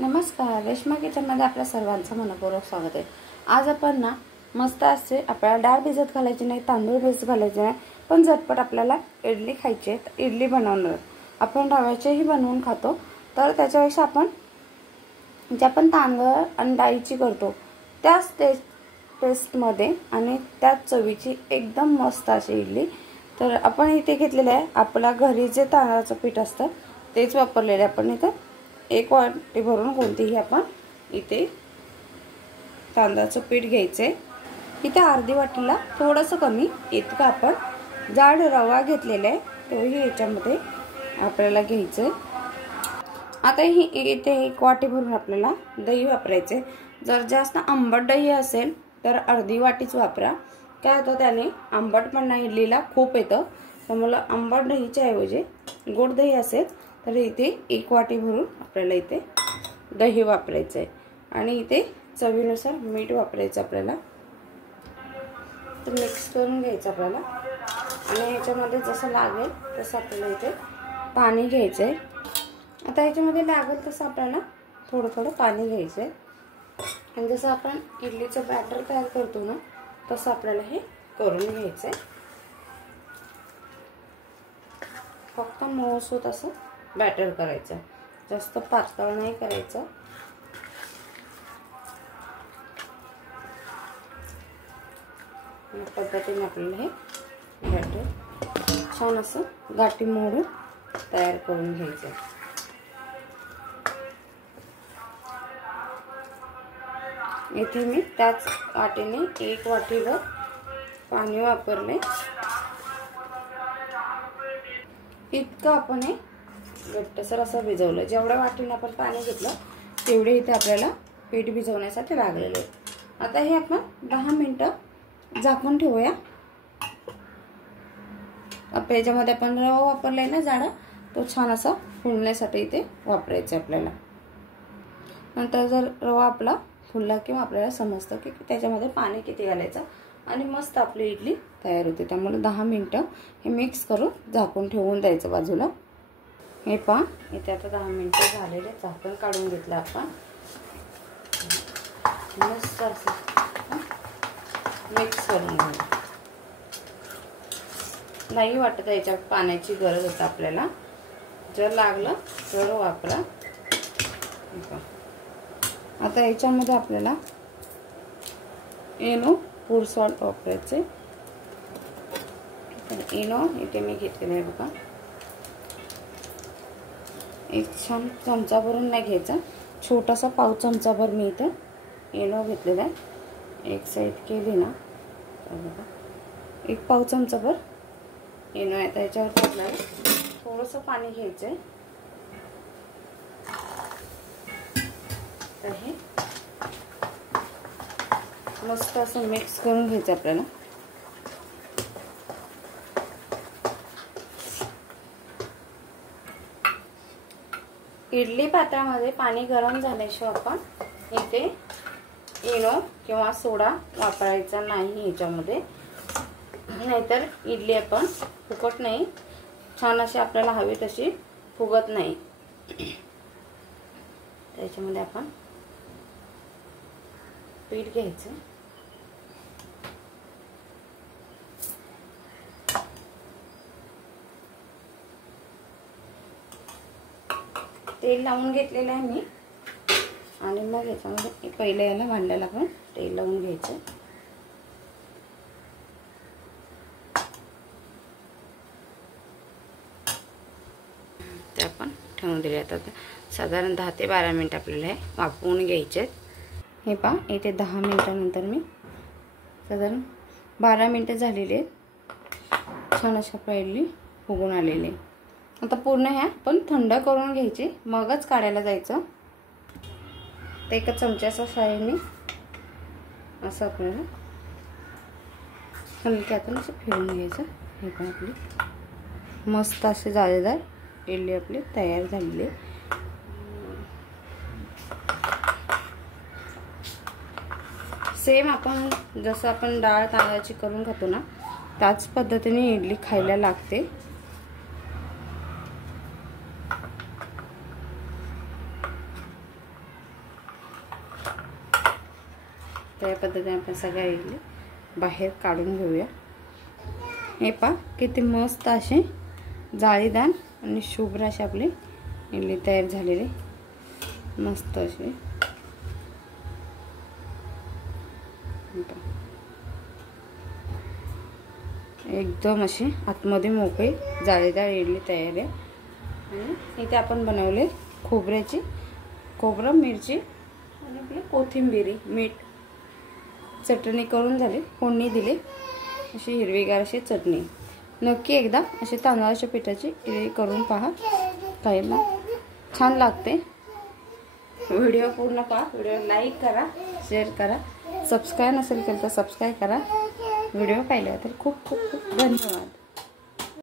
नमस्कार, रेश्मा किचनमध्ये आपल्या सर्वांचं मनपूर्वक स्वागत आहे। आज आपण ना मस्त असे आपल्याला डाळ भिजत घालायची नाही, तांदूळ भिजत घालायचे नाही, पण झटपट आपल्याला इडली खायची आहे। इडली बनवणार आपण रव्याचीही बनवून खातो, तर त्याच्यापेक्षा आपण जे आपण तांदूळ आणि डाळीची करतो त्याच टेस्टमध्ये आणि त्याच चवीची एकदम मस्त अशी इडली। तर आपण इथे घेतलेले आहे आपल्या घरी जे तांदळाचं पीठ असतं तेच वापरलेले आपण इथे एक वाटी भरून कोणतीही आपण इथे तांदळाचं पीठ घ्यायचे। इथे अर्धी वाटीला थोडंसं कमी इतका आपण जाड रवा घेतलेला आहे, तोही याच्यामध्ये आपल्याला घ्यायचं। आता ही इथे एक वाटी भरून आपल्याला दही वापरायचे। जर जास्त आंबट दही असेल तर अर्धी वाटीच वापरा, काय होतं त्याने आंबटपणा इडलीला खूप येतं। त्यामुळे आंबट दहीच्या ऐवजी गोड दही असेल तर इथे एक वाटी भरून आपल्याला इथे दही वापरायचं आहे आणि इथे चवीनुसार मीठ वापरायचं आपल्याला। तर मिक्स करून घ्यायचं आपल्याला आणि याच्यामध्ये जसं लागेल तसं आपल्याला इथे पाणी घ्यायचं आहे। आता याच्यामध्ये लागेल तसं आपल्याला थोडं थोडं पाणी घ्यायचं आहे आणि जसं आपण इडलीचं बॅटर तयार करतो ना तसं आपल्याला हे करून घ्यायचं आहे। फक्त मऊसूत असं बॅटर करायचं, जास्त पातळ नाही करायचं। या पद्धतीने आपल्याला हे बॅटर छान असं गाठी मोडून तयार करून घ्यायचं। इथे मी त्याच वाटीने एक वाटीभर पाणी वापरले। इतकं आपण हे घट्टसर असं भिजवलं, जेवढ्या वाटीने आपण पाणी घेतलं तेवढे इथे आपल्याला पीठ भिजवण्यासाठी लागलेले आहे। आता हे आपण 10 मिनिटं झाकून ठेवूया। आपल्या याच्यामध्ये आपण रवा वापरलाय ना जाडा, तो छान असा फुलण्यासाठी इथे वापरायचा आपल्याला। नंतर जर रवा आपला फुलला किंवा आपल्याला समजतं की त्याच्यामध्ये पाणी किती घालायचं आणि मस्त आपली इडली तयार होते। त्यामुळे 10 मिनिटं हे मिक्स करून झाकून ठेवून द्यायचं बाजूला। हे पहा इथे आता 10 मिनिटं झालेले, झाकण काढून घेतलं आपण। मस्त असं मिक्स करून घेऊ। नाही वाटत याच्यात पाण्याची गरज होती आपल्याला, जर लागलं तर वापरा। आता याच्यामध्ये आपल्याला इनो फूड सॉल्ट वापरायचे। इनो इथे मी घेतलेलं आहे बघा, एक छान चमचा भरून नाही घ्यायचा, छोटासा पाव चमचा भर मी इथे इनो घेतलेला आहे। एक साइड केली ना तर बघा एक पाव चमचा भर इनो आहे। आता याच्यावर आपल्याला थोडंसं पाणी घ्यायचं आहे। तर हे मस्त असं मिक्स करून घ्यायचं आपल्याला। इडली पात्रामध्ये पाणी गरम झाल्याशिवाय आपण इथे इनो किंवा सोडा वापरायचा नाही याच्यामध्ये, नाहीतर इडली आपण फुगत नाही, छान अशी आपल्याला हवी तशी फुगत नाही। त्याच्यामध्ये आपण पीठ घ्यायचं, तेल लावून घेतलेलं आहे मी आणि मग याच्यामध्ये पहिले याला भांड्याला आपण तेल लावून घ्यायचं। ते आपण ठेवून दिले। आता साधारण 10 ते 12 मिनिट आपल्याला हे वाफवून घ्यायचे। हे पहा इथे 10 मिनिटानंतर मी साधारण 12 मिनिटं झालेली आहेत। छान अशा आपली इडली फुगून आलेली आहे। आता पूर्ण ह्या पण थंड करून घ्यायची, मगच काढायला जायचं। तर एका चमच्याच्या साहाय्याने असं आपल्याला हलक्या हाताने असं फिरवून घ्यायचं। हे पण आपली मस्त असे जाळीदार इडली आपली तयार झालेली आहे। सेम आपण जसं आपण डाळ तांदळाची करून खातो ना त्याच पद्धतीने इडली खायला लागते। त्या पद्धतीने आपण सगळ्या इडली बाहेर काढून घेऊया। हे पहा किती मस्त अशी जाळीदार आणि शुभ्र अशी आपली इडली तयार झालेली, मस्त अशी। एकदम अशी आतमध्ये मोकळी जाळीदार इडली तयार आहे। आणि इथे आपण बनवले खोबरं, मिरची आणि आपली कोथिंबीर, मीठ, चटणी करून झाली, फोडणी दिली, अशी हिरवीगार अशी चटणी। नक्की एकदा अशी तांदळाच्या पिठाची इडली करून पहा, खायला छान लागते। व्हिडिओ पूर्ण पहा, व्हिडिओ लाईक करा, शेअर करा, सबस्क्राईब नसेल केलं तर सबस्क्राईब करा। व्हिडिओ पाहिल्याबद्दल खूप खूप खूप धन्यवाद।